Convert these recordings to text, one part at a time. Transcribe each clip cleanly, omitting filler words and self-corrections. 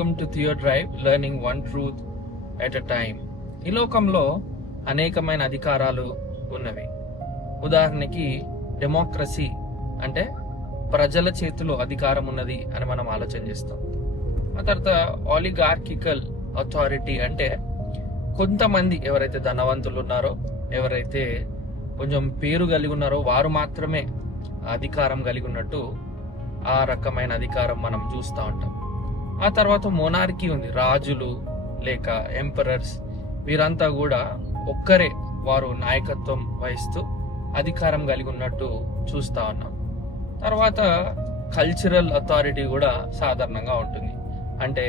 Welcome to Theo drive learning one truth at a time. ఈ లోకంలో అనేకమైన అధికారాలు ఉన్నవి. ఉదాహరణకి డెమోక్రసీ అంటే ప్రజల చేతిలో అధికారం ఉన్నది అని మనం ఆలోచన చేస్తాం. ఆ తర్వాత ఆలిగార్కికల్ అథారిటీ అంటే కొంతమంది ఎవరైతే ధనవంతులు ఉన్నారో, ఎవరైతే కొంచెం పేరు కలిగి ఉన్నారో వారు మాత్రమే అధికారం కలిగి ఉన్నట్టు ఆ రకమైన అధికారం మనం చూస్తూ ఉంటాం. ఆ తర్వాత మోనార్కీ ఉంది, రాజులు లేక ఎంపరర్స్, వీరంతా కూడా ఒక్కరే వారు నాయకత్వం వహిస్తూ అధికారం కలిగి ఉన్నట్టు చూస్తా ఉన్నాం. తర్వాత కల్చరల్ అథారిటీ కూడా సాధారణంగా ఉంటుంది. అంటే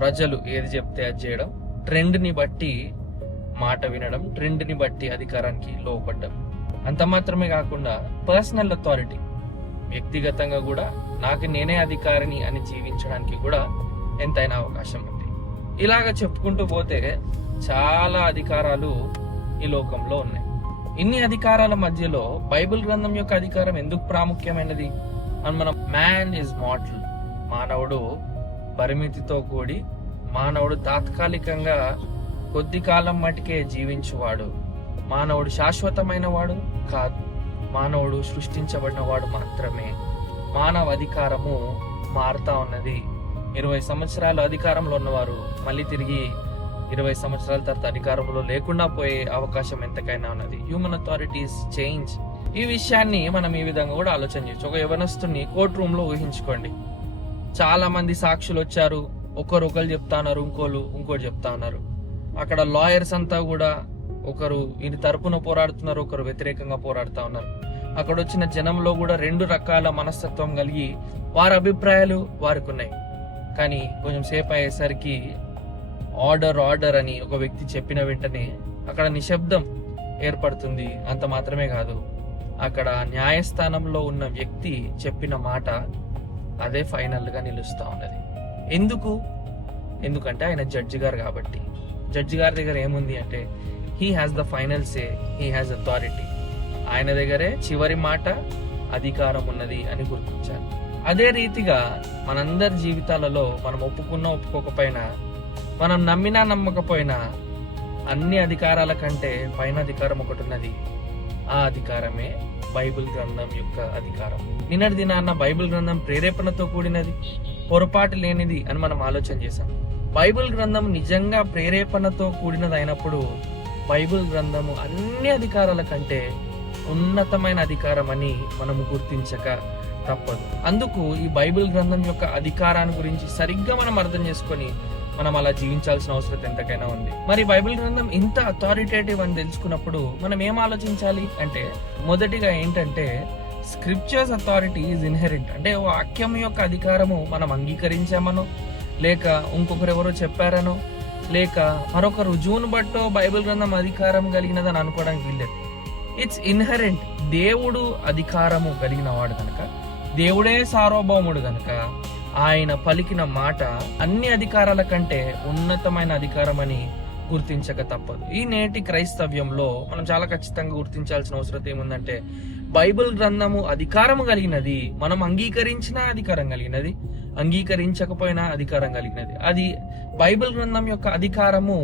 ప్రజలు ఏది చెప్తే అది చేయడం, ట్రెండ్ని బట్టి మాట వినడం, ట్రెండ్ని బట్టి అధికారానికి లోపడ్డం. అంత మాత్రమే కాకుండా పర్సనల్ అథారిటీ, వ్యక్తిగతంగా కూడా నాకు నేనే అధికారిని అని జీవించడానికి కూడా ఎంతైనా అవకాశం ఉంది. ఇలాగ చెప్పుకుంటూ పోతే చాలా అధికారాలు ఈ లోకంలో ఉన్నాయి. ఇన్ని అధికారాల మధ్యలో బైబిల్ గ్రంథం యొక్క అధికారం ఎందుకు ప్రాముఖ్యమైనది అని మనం మ్యాన్ ఈజ్ మార్టల్, మానవుడు పరిమితితో కూడి, మానవుడు తాత్కాలికంగా కొద్ది కాలం మటుకే జీవించువాడు, మానవుడు శాశ్వతమైన వాడు కాదు, మానవుడు సృష్టించబడిన వాడు మాత్రమే. మానవ అధికారము మారుతా ఉన్నది. 20 సంవత్సరాలు అధికారంలో ఉన్నవారు మళ్ళీ తిరిగి 20 సంవత్సరాల తర్వాత అధికారంలో లేకుండా పోయే అవకాశం ఎంతకైనా ఉన్నది. Human authorities change. ఈ విషయాన్ని మనం ఈ విధంగా కూడా ఆలోచన చేయొచ్చు. ఒక యవనస్తుని కోర్ట్ రూమ్ లో ఊహించుకోండి. చాలా మంది సాక్షులు వచ్చారు, ఒకరు చెప్తా ఉన్నారు, ఇంకోటి చెప్తా ఉన్నారు. అక్కడ లాయర్స్ అంతా కూడా ఒకరు ఇది తరపున పోరాడుతున్నారు, ఒకరు వ్యతిరేకంగా పోరాడుతా ఉన్నారు. అక్కడ వచ్చిన జనంలో కూడా 2 రకాల మనస్తత్వం కలిగి వారి అభిప్రాయాలు వారికి ఉన్నాయి. కానీ కొంచెం సేపు అయ్యేసరికి ఆర్డర్ అని ఒక వ్యక్తి చెప్పిన వెంటనే అక్కడ నిశ్శబ్దం ఏర్పడుతుంది. అంత మాత్రమే కాదు, అక్కడ న్యాయస్థానంలో ఉన్న వ్యక్తి చెప్పిన మాట అదే ఫైనల్ గా నిలుస్తా ఉన్నది. ఎందుకంటే ఆయన జడ్జి గారు కాబట్టి. జడ్జి గారి దగ్గర ఏముంది అంటే he has the final say, he has authority. ఆయన దగ్గరే చివరి మాట, అధికారం ఉన్నది అని గుర్తించాలి. అదే రీతిగా మనందరి జీవితాలలో మనం ఒప్పుకున్నా ఒప్పుకోకపోయినా, మనం నమ్మినా నమ్మకపోయినా, అన్ని అధికారాల కంటే పైన అధికారం ఒకటి ఉన్నది. ఆ అధికారమే బైబిల్ గ్రంథం యొక్క అధికారం. నిన్నటి దినాన్న బైబిల్ గ్రంథం ప్రేరేపణతో కూడినది, పొరపాటు లేనిది అని మనం ఆలోచన చేశాం. బైబిల్ గ్రంథం నిజంగా ప్రేరేపణతో కూడినది అయినప్పుడు బైబిల్ గ్రంథము అన్ని అధికారాల కంటే ఉన్నతమైన అధికారం అని మనము గుర్తించక తప్పదు. అందుకు ఈ బైబిల్ గ్రంథం యొక్క అధికారాన్ని గురించి సరిగ్గా మనం అర్థం చేసుకొని మనం అలా జీవించాల్సిన అవసరం ఎంతకైనా ఉంది. మరి బైబిల్ గ్రంథం ఇంత అథారిటేటివ్ అని తెలుసుకున్నప్పుడు మనం ఏం ఆలోచించాలి అంటే, మొదటిగా ఏంటంటే స్క్రిప్చర్స్ అథారిటీ ఈజ్ ఇన్హెరెంట్. అంటే వాక్యం యొక్క అధికారము మనం అంగీకరించామనో, లేక ఇంకొకరెవరో చెప్పారనో, లేక మరొక రుజువును బట్టో బైబిల్ గ్రంథం అధికారం కలిగినదని అనుకోవడానికి వీల్లేదు. It's inherent. దేవుడు అధికారము కలిగిన వాడు కనుక, దేవుడే సార్వభౌముడు కనుక, ఆయన పలికిన మాట అన్ని అధికారాల కంటే ఉన్నతమైన అధికారం అని గుర్తించక తప్పదు. ఈ నేటి క్రైస్తవ్యంలో మనం చాలా ఖచ్చితంగా గుర్తించాల్సిన అవసరం ఏముందంటే, బైబిల్ గ్రంథము అధికారం కలిగినది, మనం అంగీకరించిన అధికారం కలిగినది, అంగీకరించకపోయినా అధికారం కలిగినది. అది బైబిల్ గ్రంథం యొక్క అధికారము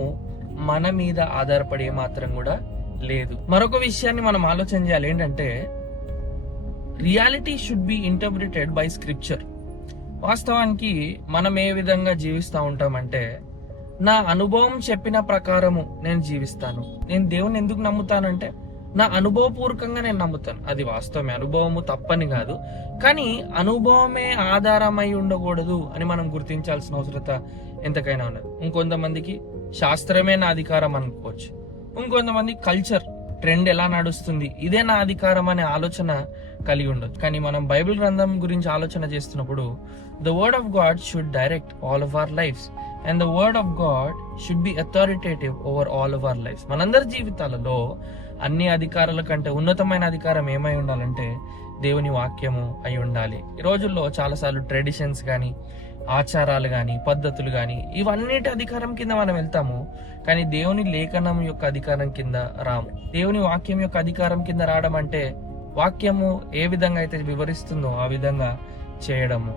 మన మీద ఆధారపడే మాత్రం కూడా లేదు. మరొక విషయాన్ని మనం ఆలోచన చేయాలి. ఏంటంటే reality should be interpreted by scripture. వాస్తవానికి మనం ఏ విధంగా జీవిస్తూ ఉంటామంటే, నా అనుభవం చెప్పిన ప్రకారము నేను జీవిస్తాను. నేను దేవుని ఎందుకు నమ్ముతానంటే నా అనుభవపూర్వకంగా నేను నమ్ముతాను. అది వాస్తవమే, అనుభవము తప్పని కాదు. కానీ అనుభవమే ఆధారమై ఉండకూడదు అని మనం గుర్తించాల్సిన అవసరత ఎంతకైనా ఉన్నది. ఇంకొంతమందికి శాస్త్రమే నా అధికారం అనుకోవచ్చు, ఇంకొంతమంది కల్చర్, ట్రెండ్ ఎలా నడుస్తుంది ఇదే నా అధికారం అనే ఆలోచన కలిగి ఉండదు. కానీ మనం బైబిల్ గ్రంథం గురించి ఆలోచన చేస్తున్నప్పుడు the word of God should direct all of our lives and the word of God should be authoritative over all of our lives. మనందరి జీవితాలలో అన్ని అధికారాల కంటే ఉన్నతమైన అధికారం ఏమై ఉండాలంటే దేవుని వాక్యము అయి ఉండాలి. ఈ రోజుల్లో చాలాసార్లు ట్రెడిషన్స్ కానీ, ఆచారాలు కానీ, పద్ధతులు కానీ, ఇవన్నిటి అధికారం కింద మనం వెళ్తాము. కానీ దేవుని లేఖనం యొక్క అధికారం కింద రాము. దేవుని వాక్యం యొక్క అధికారం కింద రావడం అంటే వాక్యము ఏ విధంగా అయితే వివరిస్తుందో ఆ విధంగా చేయడము.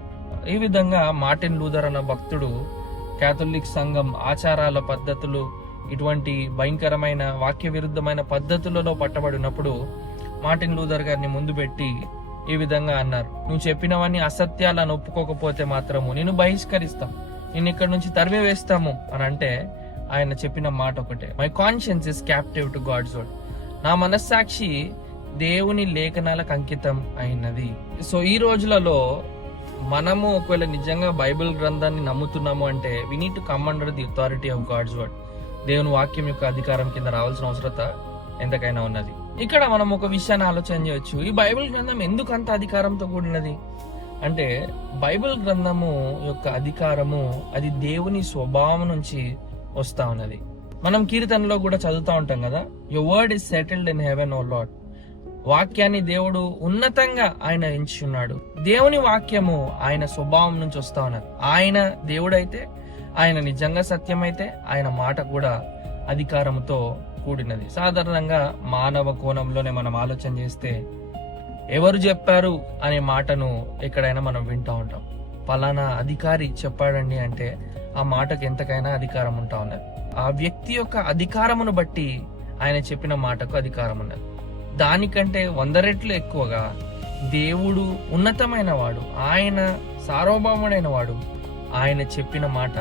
ఈ విధంగా మార్టిన్ లూథర్ అన్న భక్తుడు క్యాథలిక్ సంఘం ఆచారాల పద్ధతులు ఇటువంటి భయంకరమైన వాక్య విరుద్ధమైన పద్ధతులలో పట్టబడినప్పుడు మార్టిన్ లూథర్ గారిని ముందు పెట్టి ఈ విధంగా అన్నారు, నువ్వు చెప్పినవన్నీ అసత్యాలను ఒప్పుకోకపోతే మాత్రము నేను బహిష్కరిస్తాం, నేను ఇక్కడ నుంచి తరిమి వేస్తాము అని అంటే ఆయన చెప్పిన మాట ఒకటే, my conscience is captive to God's word. నా మనస్సాక్షి దేవుని లేఖనాలకు అంకితం అయినది. సో ఈ రోజులలో మనము ఒకవేళ నిజంగా బైబిల్ గ్రంథాన్ని నమ్ముతున్నాము అంటే we need to come under the authority of God's word. దేవుని వాక్యం యొక్క అధికారం కింద రావాల్సిన అవసరత ఎంతకైనా ఉన్నది. ఇక్కడ మనం ఒక విషయాన్ని ఆలోచన చేయొచ్చు, ఈ బైబిల్ గ్రంథం ఎందుకు అంత అధికారంతో కూడినది అంటే, బైబిల్ గ్రంథము యొక్క అధికారము అది దేవుని స్వభావం నుంచి వస్తా ఉన్నది. మనం కీర్తనలో కూడా చదువుతా ఉంటాం కదా, your word is settled in heaven O Lord. వాక్యాన్ని దేవుడు ఉన్నతంగా ఆయన ఎంచున్నాడు. దేవుని వాక్యము ఆయన స్వభావం నుంచి వస్తా ఉన్నది. ఆయన దేవుడైతే, ఆయన నిజంగా సత్యమైతే, ఆయన మాట కూడా అధికారంతో కూడినది. సాధారణంగా మానవ కోణంలోనే మనం ఆలోచన చేస్తే ఎవరు చెప్పారు అనే మాటను ఎక్కడైనా మనం వింటూ ఉంటాం. పలానా అధికారి చెప్పాడండి అంటే ఆ మాటకు ఎంతకైనా అధికారం ఉంటా ఉన్నది. ఆ వ్యక్తి యొక్క అధికారమును బట్టి ఆయన చెప్పిన మాటకు అధికారం ఉన్నది. దానికంటే 100 రెట్లు ఎక్కువగా దేవుడు ఉన్నతమైన వాడు, ఆయన సార్వభౌముడైన వాడు, ఆయన చెప్పిన మాట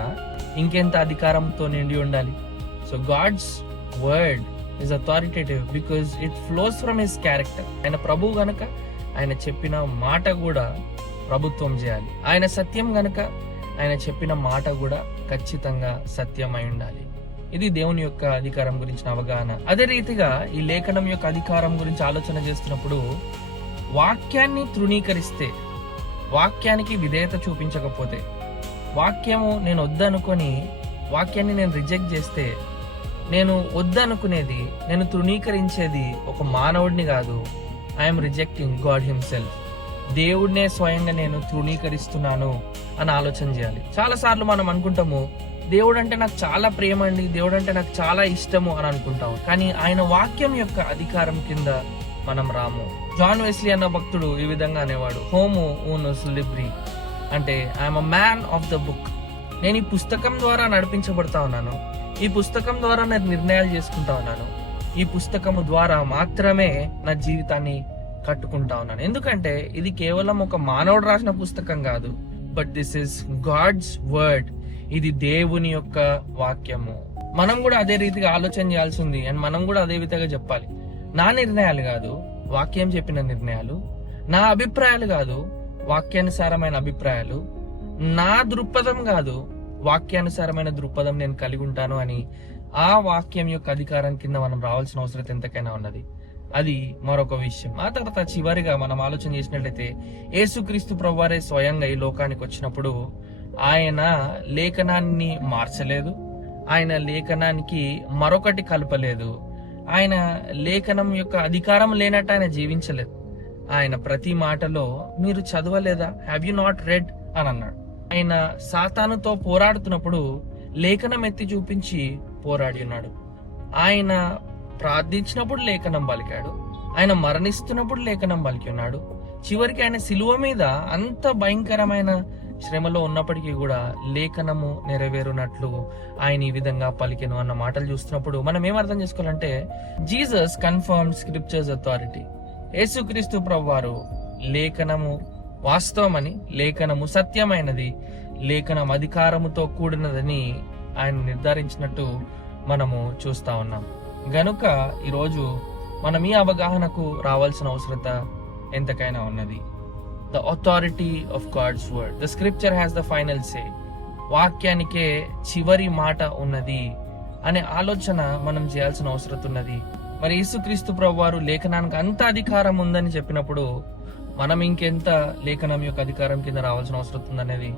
ఇంకెంత అధికారంతో నిండి ఉండాలి. So God's word is authoritative because it flows from his character. ఆయన ప్రభువు గనక ఆయన చెప్పిన మాట కూడా ప్రభుత్వం చేయాలి. ఆయన సత్యం గనక ఆయన చెప్పిన మాట కూడా ఖచ్చితంగా సత్యమై ఉండాలి. ఇది దేవుని యొక్క అధికారం గురించిన అవగాహన. అదే రీతిగా ఈ లేఖనం యొక్క అధికారం గురించి ఆలోచన చేస్తున్నప్పుడు వాక్యాన్ని తృణీకరిస్తే, వాక్యానికి విధేయత చూపించకపోతే, వాక్యము నేను వద్దనుకొని వాక్యాన్ని నేను రిజెక్ట్ చేస్తే, నేను వద్దనుకునేది, నేను తృణీకరించేది ఒక మానవుడిని కాదు, ఐఎమ్ రిజెక్టింగ్ గాడ్ హిమ్సెల్ఫ్. దేవుడినే స్వయంగా నేను తృణీకరిస్తున్నాను అని ఆలోచన చేయాలి. చాలా సార్లు మనం అనుకుంటాము, దేవుడు అంటే నాకు చాలా ప్రేమ అండి, దేవుడు అంటే నాకు చాలా ఇష్టము అని అనుకుంటాము. కానీ ఆయన వాక్యం యొక్క అధికారం కింద మనం రాము. జాన్ వెస్లీ అన్న భక్తుడు ఈ విధంగా అనేవాడు, హోమో ఊనస్ లిబ్రి అంటే I'm a man of the book. నేను ఈ పుస్తకం ద్వారా నడిపించబడతా ఉన్నాను, ఈ పుస్తకం ద్వారా నేను నిర్ణయాలు చేసుకుంటా ఉన్నాను, ఈ పుస్తకము ద్వారా మాత్రమే నా జీవితాన్ని కట్టుకుంటా ఉన్నాను. ఎందుకంటే ఇది కేవలం ఒక మానవుడు రాసిన పుస్తకం కాదు, but this is God's word. ఇది దేవుని యొక్క వాక్యము. మనం కూడా అదే రీతిగా ఆలోచన చేయాల్సి ఉంది. అండ్ మనం కూడా అదే విధంగా చెప్పాలి, నా నిర్ణయాలు కాదు వాక్యం చెప్పిన నిర్ణయాలు, నా అభిప్రాయాలు కాదు వాక్యానుసారమైన అభిప్రాయాలు, నా దృక్పథం కాదు వాక్యానుసారమైన దృక్పథం నేను కలిగి ఉంటాను అని ఆ వాక్యం యొక్క అధికారం కింద మనం రావాల్సిన అవసరం ఎంతకైనా ఉన్నది. అది మరొక విషయం. ఆ తర్వాత చివరిగా మనం ఆలోచన చేసినట్లయితే, యేసుక్రీస్తు ప్రభువారే స్వయంగా ఈ లోకానికి వచ్చినప్పుడు ఆయన లేఖనాన్ని మార్చలేదు, ఆయన లేఖనానికి మరొకటి కలపలేదు, ఆయన లేఖనం యొక్క అధికారం లేనట్టు ఆయన జీవించలేదు. ఆయన ప్రతి మాటలో మీరు చదవలేదా, హ్యావ్ యు నాట్ రెడ్ అని అన్నాడు. ఆయన సాతానుతో పోరాడుతున్నప్పుడు లేఖనం ఎత్తి చూపించి పోరాడి ఉన్నాడు. ఆయన ప్రార్థించినప్పుడు లేఖనం పలికాడు, ఆయన మరణిస్తున్నప్పుడు లేఖనం పలికి ఉన్నాడు. చివరికి ఆయన శిలువ మీద అంత భయంకరమైన శ్రమలో ఉన్నప్పటికీ కూడా లేఖనము నెరవేరునట్లు ఆయన ఈ విధంగా పలికెను అన్న మాటలు చూస్తున్నప్పుడు మనం ఏం అర్థం చేసుకోవాలంటే, జీసస్ కన్ఫర్మ్డ్ స్క్రిప్చర్స్ అథారిటీ. యేసుక్రీస్తు ప్రభువారు లేఖనము వాస్తవమని, లేఖనము సత్యమైనది, లేఖనం అధికారముతో కూడినదని ఆయన నిర్ధారించినట్టు మనము చూస్తా ఉన్నాం. గనుక ఈరోజు మనం ఈ అవగాహనకు రావాల్సిన అవసరత ఎంతకైనా ఉన్నది. The authority of God's word. The scripture has the final say. వాక్యానికే చివరి మాట ఉన్నది అనే ఆలోచన మనం చేయాల్సిన అవసరం ఉన్నది. మరి యేసుక్రీస్తు ప్రభువారు లేఖనానికి అంత అధికారం ఉందని చెప్పినప్పుడు మనం ఇంకెంత లేఖనం యొక్క అధికారం కింద రావాల్సిన అవసరం ఉందనేది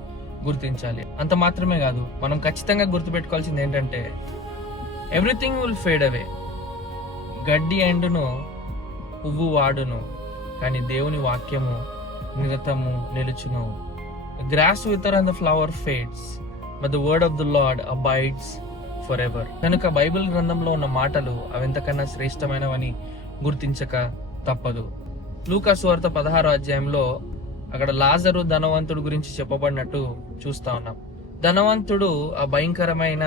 గుర్తించాలి. అంత మాత్రమే కాదు, మనం ఖచ్చితంగా గుర్తుపెట్టుకోవాల్సింది ఏంటంటే, ఎవ్రీథింగ్ విల్ ఫేడ్ అవే. గడ్డి ఎండును, పువ్వు వాడును, కానీ దేవుని వాక్యము నిరతము నిలుచును. Grass wither and the flower fades, but the word of the Lord abides for ever. కనుక బైబిల్ గ్రంథంలో ఉన్న మాటలు అవెంతకన్నా శ్రేష్టమైనవని గుర్తించక తప్పదు. లూకా సువార్త 16వ అధ్యాయంలో అక్కడ లాజరు ధనవంతుడు గురించి చెప్పబడినట్టు చూస్తా ఉన్నాం. ధనవంతుడు ఆ భయంకరమైన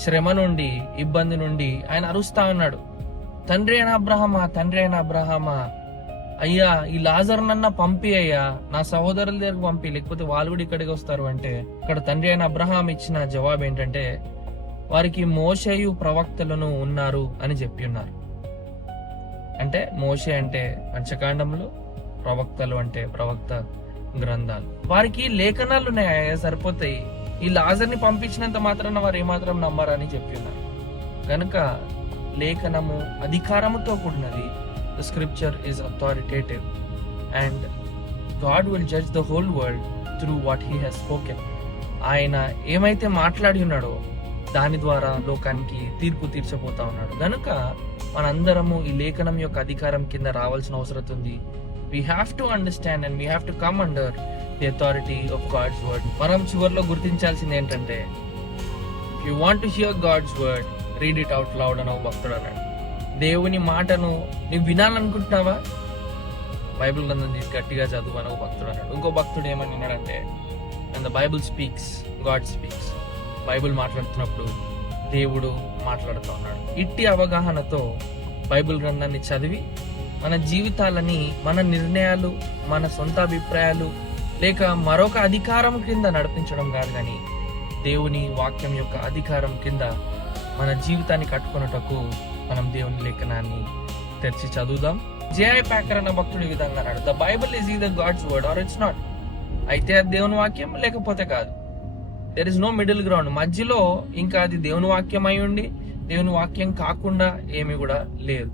శ్రమ నుండి, ఇబ్బంది నుండి ఆయన అరుస్తా ఉన్నాడు, తండ్రి అయిన అబ్రహామా, తండ్రి అయిన అబ్రహామా, అయ్యా ఈ లాజరునన్నా పంపి, అయ్యా నా సహోదరుల దగ్గరకు పంపి, లేకపోతే వాళ్ళు కూడా ఇక్కడికి వస్తారు. అంటే ఇక్కడ తండ్రి అయిన అబ్రహాం ఇచ్చిన జవాబు ఏంటంటే, వారికి మోషేయు ప్రవక్తలను ఉన్నారు అని చెప్పి ఉన్నారు. అంటే మోషే అంటే పంచకాండములు, ప్రవక్తలు అంటే ప్రవక్త గ్రంథాలు. వారికి లేఖనాలు ఉన్నాయా, సరిపోతాయి. ఈ లాజర్ని పంపించినంత మాత్రాన వారు ఏమాత్రం నమ్మరని చెప్పి ఉన్నారు. కనుక లేఖనము అధికారముతో కూడినది. The scripture is authoritative and God will judge the whole world through what he has spoken. ఆయన ఏమైతే మాట్లాడి ఉన్నాడో దాని ద్వారా లోకానికి తీర్పు తీర్చబోతా ఉన్నాడు. కనుక మనందరము ఈ లేఖనం యొక్క అధికారం కింద రావాల్సిన అవసరం ఉంది. We have to understand and we have to come under the authority of God's word. మనం చివరిలో గుర్తించాల్సింది ఏంటంటే, if you want to hear God's word, read it out loud అని ఒక భక్తుడు అన్నాడు. దేవుని మాటను నీవు వినాలనుకుంటున్నావా, బైబిల్ గ్రంథం తీసి గట్టిగా చదువు అని ఒక భక్తుడు అన్నాడు. ఇంకో భక్తుడు ఏమని అన్నాడంటే, and the Bible speaks, God speaks. Bible మాట్లాడుతున్నప్పుడు దేవుడు మాట్లాడుతూ ఉన్నాడు. ఇట్టి అవగాహనతో బైబిల్ గ్రంథాన్ని చదివి మన జీవితాలని, మన నిర్ణయాలు, మన సొంత అభిప్రాయాలు లేక మరొక అధికారం కింద నడిపించడం కాదు, కానీ దేవుని వాక్యం యొక్క అధికారం కింద మన జీవితాన్ని కట్టుకున్నటకు మనం దేవుని లేఖనాన్ని తెరిచి చదువుదాం. జేఐ ప్యాకర్ అన్న భక్తుడు ఈ విధంగా అన్నాడు, the Bible is either God's word or it's not. అయితే అది దేవుని వాక్యం, లేకపోతే కాదు. There is no middle ground. మధ్యలో ఇంకా అది దేవుని వాక్యం అయి ఉండి దేవుని వాక్యం కాకుండా ఏమీ కూడా లేదు.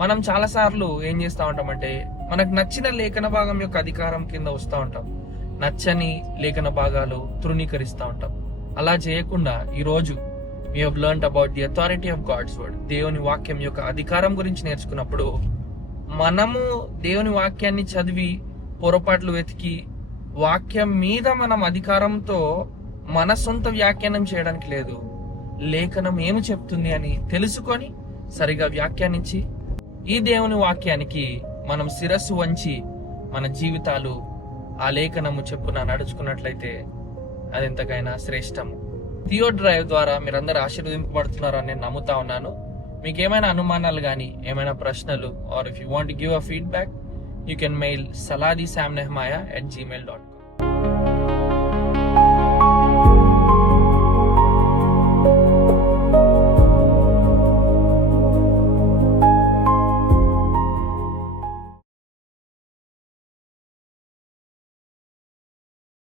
మనం చాలా సార్లు ఏం చేస్తూ ఉంటామంటే, మనకు నచ్చిన లేఖన భాగం యొక్క అధికారం కింద వస్తూ ఉంటాం, నచ్చని లేఖన భాగాలు తృణీకరిస్తూ ఉంటాం. అలా చేయకుండా ఈరోజు we have learned about the authority of God's word. దేవుని వాక్యం యొక్క అధికారం గురించి నేర్చుకున్నప్పుడు మనము దేవుని వాక్యాన్ని చదివి పొరపాట్లు వెతికి వాక్యం మీద మనం అధికారంతో మన సొంత వ్యాఖ్యానం చేయడానికి లేదు. లేఖనం ఏమి చెప్తుంది అని తెలుసుకొని సరిగా వ్యాఖ్యానించి ఈ దేవుని వాక్యానికి మనం శిరస్సు వంచి మన జీవితాలు ఆ లేఖనము చెప్పున నడుచుకున్నట్లయితే అది ఎంతకైనా శ్రేష్టము. థియో డ్రైవ్ ద్వారా మీరందరూ ఆశీర్వదింపబడుతున్నారని నేను నమ్ముతా ఉన్నాను. మీకు ఏమైనా అనుమానాలు కానీ, ఏమైనా ప్రశ్నలు, or if you want to give a feedback, you can mail saladisamnehmaya@gmail.com.